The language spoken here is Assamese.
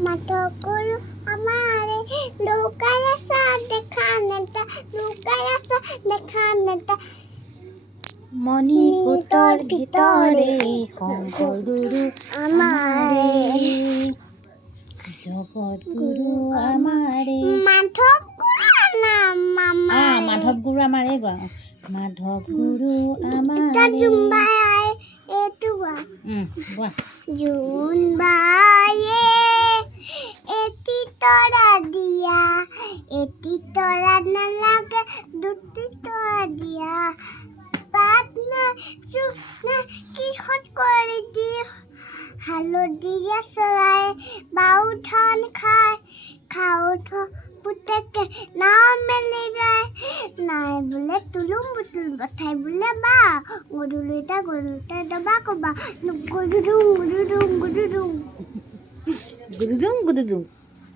মাথকৰু আমাৰে লুকাই আছা দেখা নেতা লুকাই আছা দেখা নেতা মণিকূটৰ ভিতৰে শংকৰগুৰু আমাৰে জগতগুৰু আমাৰে মাধৱগুৰু আমাৰে গোৱা মাধৱগুৰু আমাৰে জুম্বাই এইটো গোৱা জুম্বায়ে এটি তৰা দিয়া এটি তৰা নালাগে দুটি তৰা দিয়া পাত নাই চুপ নাই কিহত কৰি দিয়ে হালধীয়া চৰাই বাও ধান খায় খাও পুতেকে নাও মেলি যায় নাই বোলে তুলুম বুতুল পঠাই বোলে বা গধূলিতে দবা কবা গুদুদুং গুদুদুং গুদুদুং গুদুদুং গুদুদুং